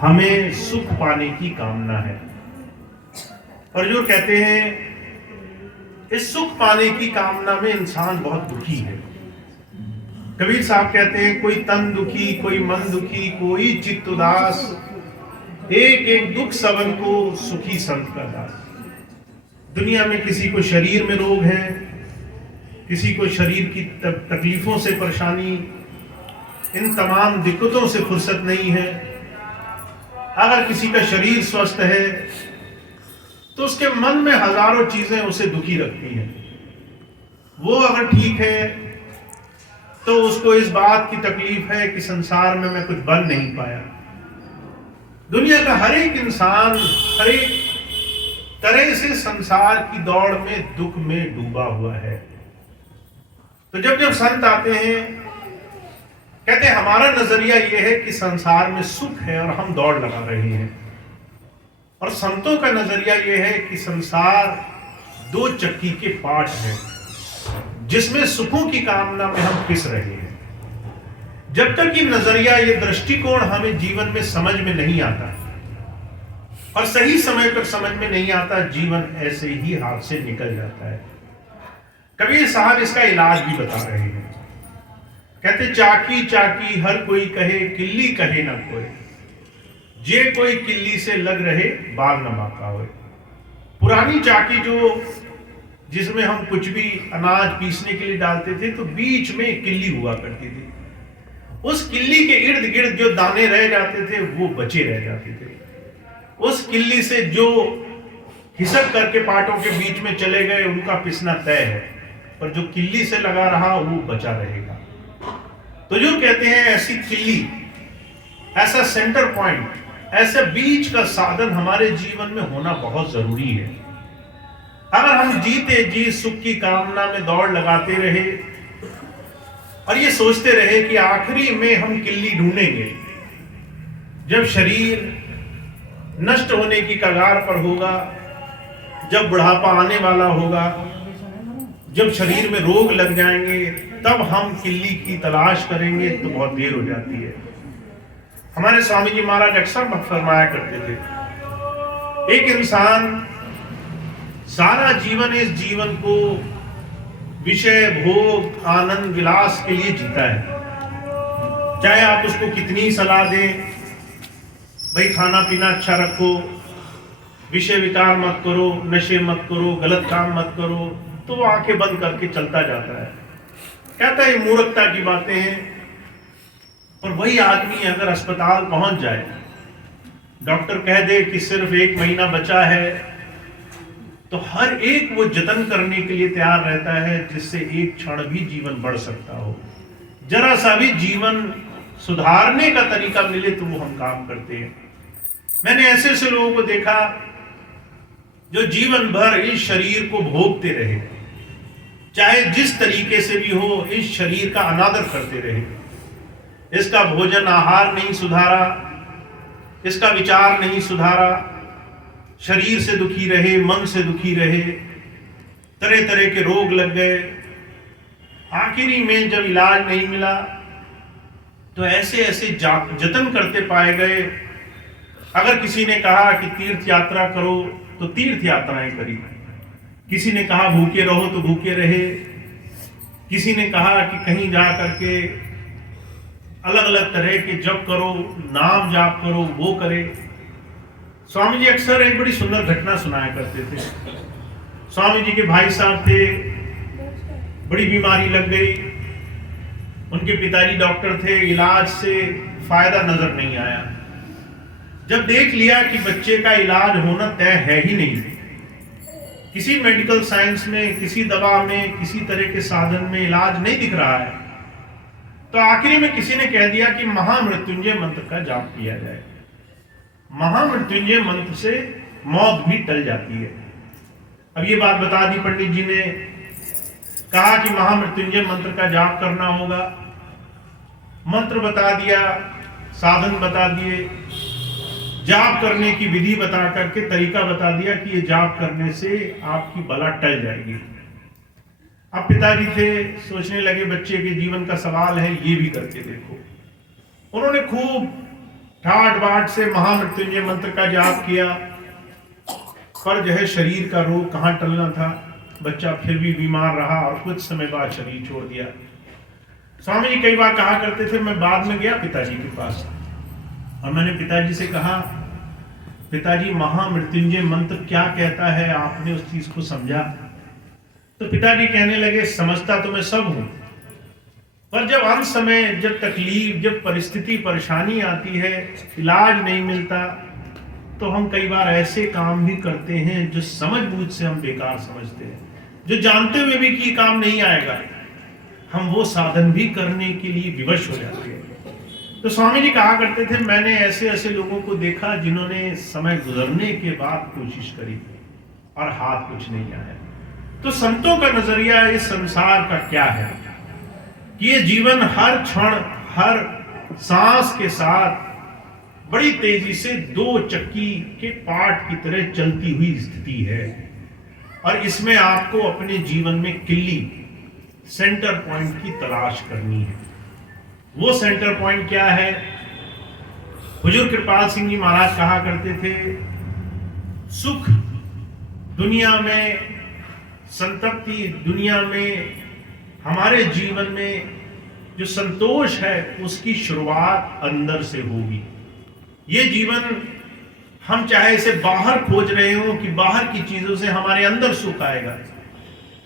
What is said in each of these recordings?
हमें सुख पाने की कामना है। और जो कहते हैं इस सुख पाने की कामना में इंसान बहुत दुखी है। कबीर साहब कहते हैं कोई तन दुखी, कोई मन दुखी, कोई चित्त उदास, एक एक दुख सबन को सुखी संत का दास। दुनिया में किसी को शरीर में रोग है, किसी को शरीर की तकलीफों से परेशानी, इन तमाम दिक्कतों से फुर्सत नहीं है। अगर किसी का शरीर स्वस्थ है तो उसके मन में हजारों चीजें उसे दुखी रखती हैं। वो अगर ठीक है तो उसको इस बात की तकलीफ है कि संसार में मैं कुछ बन नहीं पाया। दुनिया का हर एक इंसान हर एक तरह से संसार की दौड़ में दुख में डूबा हुआ है। तो जब जब संत आते हैं कहते हैं हमारा नजरिया यह है कि संसार में सुख है और हम दौड़ लगा रहे हैं। और संतों का नजरिया यह है कि संसार दो चक्की के पार्ट है जिसमें सुखों की कामना में हम पिस रहे हैं। जब तक ये नजरिया ये दृष्टिकोण हमें जीवन में समझ में नहीं आता और सही समय पर समझ में नहीं आता, जीवन ऐसे ही हाथ से निकल जाता है। कबीर साहब इसका इलाज भी बता रहे हैं। कहते चाकी चाकी हर कोई कहे, किल्ली कहे ना कोई, जे कोई किल्ली से लग रहे बाल न बाका होए। पुरानी चाकी जो जिसमें हम कुछ भी अनाज पीसने के लिए डालते थे तो बीच में किल्ली हुआ करती थी। उस किल्ली के इर्द गिर्द जो दाने रह जाते थे वो बचे रह जाते थे। उस किल्ली से जो खिसक करके पाटों के बीच में चले गए उनका पिसना तय है, पर जो किल्ली से लगा रहा वो बचा रहेगा। तो जो कहते हैं ऐसी किल्ली, ऐसा सेंटर पॉइंट, ऐसे बीच का साधन हमारे जीवन में होना बहुत जरूरी है। अगर हम जीते जी सुख की कामना में दौड़ लगाते रहे और ये सोचते रहे कि आखिरी में हम किल्ली ढूंढेंगे, जब शरीर नष्ट होने की कगार पर होगा, जब बुढ़ापा आने वाला होगा, जब शरीर में रोग लग जाएंगे, तब हम किल्ली की तलाश करेंगे तो बहुत देर हो जाती है। हमारे स्वामी जी महाराज अक्सर फरमाया करते थे एक इंसान सारा जीवन इस जीवन को विषय भोग आनंद विलास के लिए जीता है। चाहे आप उसको कितनी सलाह दें, भाई खाना पीना अच्छा रखो, विषय विकार मत करो, नशे मत करो, गलत काम मत करो, तो वो आंखें बंद करके चलता जाता है। कहता है मूर्खता की बातें हैं। और वही आदमी अगर अस्पताल पहुंच जाए, डॉक्टर कह दे कि सिर्फ 1 महीना बचा है, तो हर एक वो जतन करने के लिए तैयार रहता है जिससे एक क्षण भी जीवन बढ़ सकता हो। जरा सा भी जीवन सुधारने का तरीका मिले तो वो हम काम करते हैं। मैंने ऐसे ऐसे लोगों को देखा जो जीवन भर इस शरीर को भोगते रहे, चाहे जिस तरीके से भी हो, इस शरीर का अनादर करते रहे। इसका भोजन आहार नहीं सुधारा, इसका विचार नहीं सुधारा, शरीर से दुखी रहे, मन से दुखी रहे, तरह तरह के रोग लग गए। आखिरी में जब इलाज नहीं मिला तो ऐसे ऐसे जतन करते पाए गए। अगर किसी ने कहा कि तीर्थ यात्रा करो तो तीर्थ यात्राएं करी, किसी ने कहा भूखे रहो तो भूखे रहे, किसी ने कहा कि कहीं जा करके अलग अलग तरह के जप करो, नाम जाप करो, वो करे। स्वामी जी अक्सर एक बड़ी सुंदर घटना सुनाया करते थे। स्वामी जी के भाई साहब थे, बड़ी बीमारी लग गई, उनके पिताजी डॉक्टर थे, इलाज से फायदा नजर नहीं आया। जब देख लिया कि बच्चे का इलाज होना तय है ही नहीं, किसी मेडिकल साइंस में, किसी दवा में, किसी तरह के साधन में इलाज नहीं दिख रहा है, तो आखिरी में किसी ने कह दिया कि महामृत्युंजय मंत्र का जाप किया जाए। महामृत्युंजय मंत्र से मौत भी टल जाती है। अब ये बात बता दी पंडित जी ने, कहा कि महामृत्युंजय मंत्र का जाप करना होगा, मंत्र बता दिया, साधन बता दिए, जाप करने की विधि बता करके तरीका बता दिया कि ये जाप करने से आपकी बला टल जाएगी। अब पिताजी थे, सोचने लगे बच्चे के जीवन का सवाल है, ये भी करके देखो। उन्होंने खूब ठाट बाट से महामृत्युंजय मंत्र का जाप किया, पर जो है शरीर का रोग कहाँ टलना था, बच्चा फिर भी बीमार रहा और कुछ समय बाद शरीर छोड़ दिया। स्वामी जी कई बार कहा करते थे, मैं बाद में गया पिताजी के पास और मैंने पिताजी से कहा, पिताजी महामृत्युंजय मंत्र क्या कहता है, आपने उस चीज को समझा? तो पिताजी कहने लगे, समझता तो मैं सब हूं, पर जब अंत समय, जब तकलीफ, जब परिस्थिति परेशानी आती है, इलाज नहीं मिलता, तो हम कई बार ऐसे काम भी करते हैं जो समझबूझ से हम बेकार समझते हैं, जो जानते हुए भी कि काम नहीं आएगा, हम वो साधन भी करने के लिए विवश हो जाते हैं। तो स्वामी जी कहा करते थे, मैंने ऐसे ऐसे लोगों को देखा जिन्होंने समय गुजरने के बाद कोशिश करी और हाथ कुछ नहीं आया। तो संतों का नजरिया इस संसार का क्या है कि ये जीवन हर क्षण, हर सांस के साथ बड़ी तेजी से दो चक्की के पार्ट की तरह चलती हुई स्थिति है, और इसमें आपको अपने जीवन में किल्ली, सेंटर पॉइंट की तलाश करनी है। वो सेंटर पॉइंट क्या है? हुजूर कृपाल सिंह जी महाराज कहा करते थे, सुख दुनिया में, संतप्ति दुनिया में, हमारे जीवन में जो संतोष है उसकी शुरुआत अंदर से होगी। ये जीवन हम चाहे इसे बाहर खोज रहे हो कि बाहर की चीजों से हमारे अंदर सुख आएगा,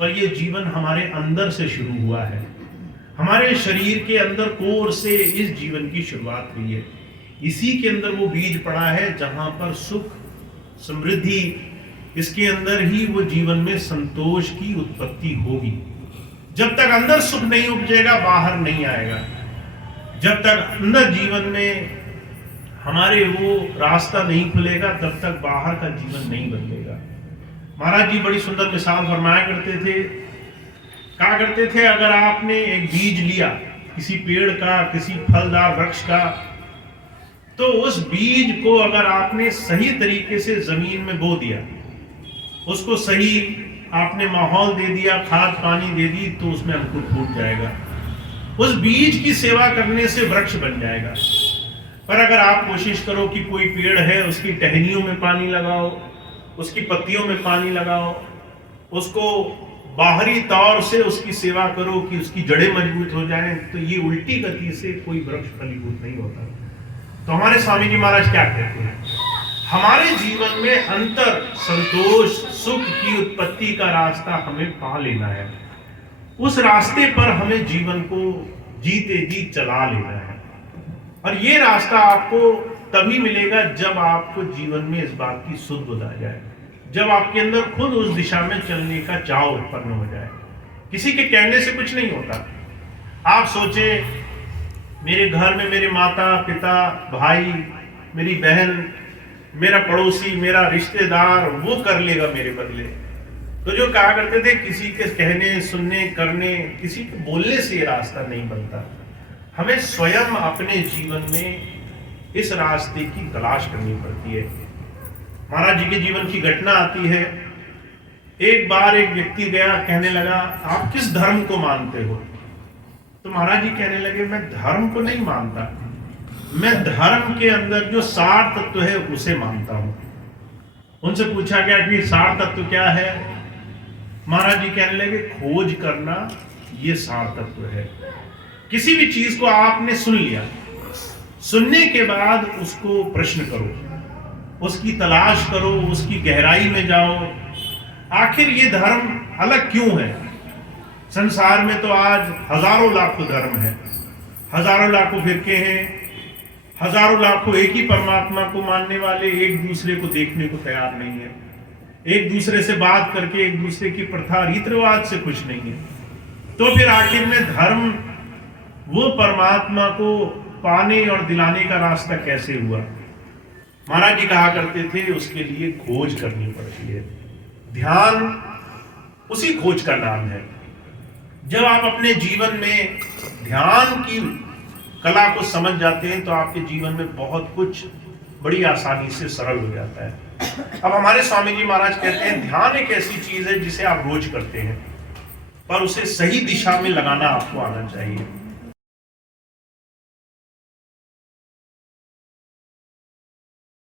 पर ये जीवन हमारे अंदर से शुरू हुआ है। हमारे शरीर के अंदर कोर से इस जीवन की शुरुआत हुई है। इसी के अंदर वो बीज पड़ा है जहां पर सुख, समृद्धि, इसके अंदर ही वो जीवन में संतोष की उत्पत्ति होगी। जब तक अंदर सुख नहीं उपजेगा, बाहर नहीं आएगा। जब तक अंदर जीवन में हमारे वो रास्ता नहीं खुलेगा, तब तक बाहर का जीवन नहीं बदलेगा। महाराज जी बड़ी सुंदर मिसाल फरमाया करते थे, कहा करते थे, अगर आपने एक बीज लिया किसी पेड़ का, किसी फलदार वृक्ष का, तो उस बीज को अगर आपने सही तरीके से जमीन में बो दिया, उसको सही आपने माहौल दे दिया, खाद पानी दे दी, तो उसमें अंकुर फूट जाएगा। उस बीज की सेवा करने से वृक्ष बन जाएगा। पर अगर आप कोशिश करो कि कोई पेड़ है, उसकी टहनियों में पानी लगाओ, उसकी पत्तियों में पानी लगाओ, उसको बाहरी तौर से उसकी सेवा करो कि उसकी जड़ें मजबूत हो जाएं, तो ये उल्टी गति से कोई वृक्ष फलीभूत नहीं होता। तो हमारे स्वामी जी महाराज क्या कहते हैं? हमारे जीवन में अंतर, संतोष, सुख की उत्पत्ति का रास्ता हमें पा लेना है। उस रास्ते पर हमें जीवन को जीते जी चला लेना है, और ये रास्ता आपको तभी मिलेगा जब आपको जीवन में इस बात की सुध बुध आ जाए, जब आपके अंदर खुद उस दिशा में चलने का चाव उत्पन्न हो जाए। किसी के कहने से कुछ नहीं होता। आप सोचें, मेरे घर में मेरे माता पिता, भाई, मेरी बहन, मेरा पड़ोसी, मेरा रिश्तेदार वो कर लेगा मेरे बदले। तो जो कहा करते थे, किसी के कहने, सुनने, करने, किसी के बोलने से ये रास्ता नहीं बनता। हमें स्वयं अपने जीवन में इस रास्ते की तलाश करनी पड़ती है। महाराज जी के जीवन की घटना आती है। एक बार एक व्यक्ति गया, कहने लगा, आप किस धर्म को मानते हो? तो महाराज जी कहने लगे, मैं धर्म को नहीं मानता, मैं धर्म के अंदर जो सार तत्व है उसे मानता हूं। उनसे पूछा गया कि सार तत्व क्या है? महाराज जी कहने लगे, खोज करना ये सार तत्व है। किसी भी चीज को आपने सुन लिया, सुनने के बाद उसको प्रश्न करो, उसकी तलाश करो, उसकी गहराई में जाओ। आखिर ये धर्म अलग क्यों है? संसार में तो आज हजारों लाखों धर्म है, हजारों लाखों फिरके हैं, हजारों लाखों एक ही परमात्मा को मानने वाले एक दूसरे को देखने को तैयार नहीं है, एक दूसरे से बात करके एक दूसरे की प्रथा रीत रिवाज से खुश नहीं है। तो फिर आखिर में धर्म वो परमात्मा को पाने और दिलाने का रास्ता कैसे हुआ? महाराज जी कहा करते थे, उसके लिए खोज करनी पड़ती है। ध्यान उसी खोज का नाम है। जब आप अपने जीवन में ध्यान की कला को समझ जाते हैं तो आपके जीवन में बहुत कुछ बड़ी आसानी से सरल हो जाता है। अब हमारे स्वामी जी महाराज कहते हैं, ध्यान एक ऐसी चीज है जिसे आप रोज करते हैं, पर उसे सही दिशा में लगाना आपको आना चाहिए।